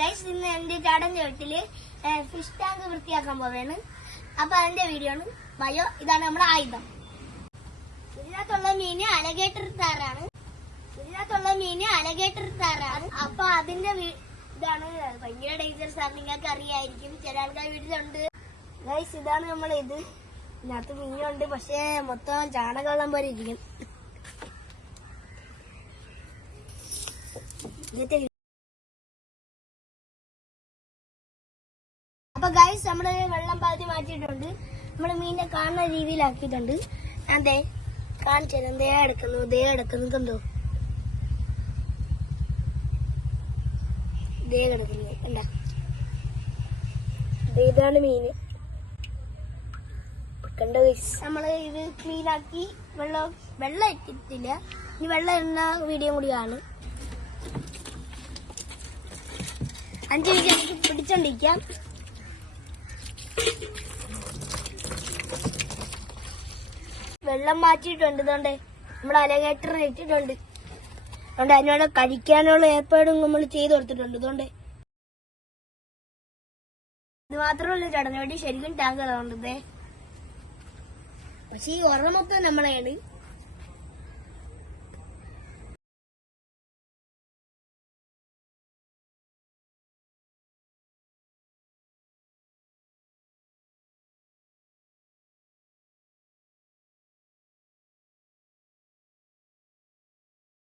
Guys ഇന്ന് എന്റെ ചാടന്റെ വീട്ടിൽ ഫിഷ് ടാങ്ക് വൃത്തിയാക്കാൻ പോവാണ്. അപ്പൊ അതിന്റെ വീഡിയോ ആണ്. ബയോ ഇതാണ് നമ്മുടെ ആയുധം. ഇതിനകത്തുള്ള മീന് അലഗേറ്റർ താറാണ് ഇതിനകത്തുള്ള മീന് അലഗേറ്റർ താറാണ് അപ്പൊ അതിന്റെ ഇതാണ്. ഭയങ്കര ഡേഞ്ചറസ് ആണ്. നിങ്ങൾക്ക് അറിയായിരിക്കും. ചില ആൾക്കാർ വീട്ടിലുണ്ട്. ഗൈസ് ഇതാണ് നമ്മളെ ഇത് ഇതിനകത്ത് മീനുണ്ട് പക്ഷേ മൊത്തം ചാണകവെള്ളം പോലെ ഇരിക്കും. അപ്പൊ ഗൈസ് നമ്മൾ വെള്ളം പാതി മാറ്റിയിട്ടുണ്ട്. നമ്മൾ മീനെ കാണുന്ന രീതിയിലാക്കിയിട്ടുണ്ട്. അതെ കാണിച്ചു തരാം. ദേ എടുക്കുന്നു ദേ എടുക്കുന്നു. കണ്ടോ ദേ കിടക്കുന്നു എന്താ ഇതാണ് മീന് കണ്ടോ നമ്മൾ ഇത് ക്ലീൻ ആക്കി വെള്ളം വെള്ളം ഇട്ടിട്ടില്ല. ഇനി വെള്ളം ഇടുന്ന വീഡിയോ കൂടി കാണും. അഞ്ചു മിനിറ്റ് പിടിച്ചോണ്ടിരിക്കാം. വെള്ളം മാറ്റിയിട്ടുണ്ട് ഇതുകൊണ്ട്. നമ്മൾ അലഗേറ്റർ ഇട്ടിട്ടുണ്ട്. അതുകൊണ്ട് അതിനോട് കഴിക്കാനുള്ള ഏർപ്പാടും നമ്മൾ ചെയ്തു കൊടുത്തിട്ടുണ്ട് ഇതുകൊണ്ട്. ഇത് മാത്രമല്ല ചടങ്ങ് വേണ്ടി ശരിക്കും ടാങ്ക് അതുകൊണ്ട് പക്ഷെ ഈ ഓർമ്മ മൊത്തം നമ്മളെയാണ്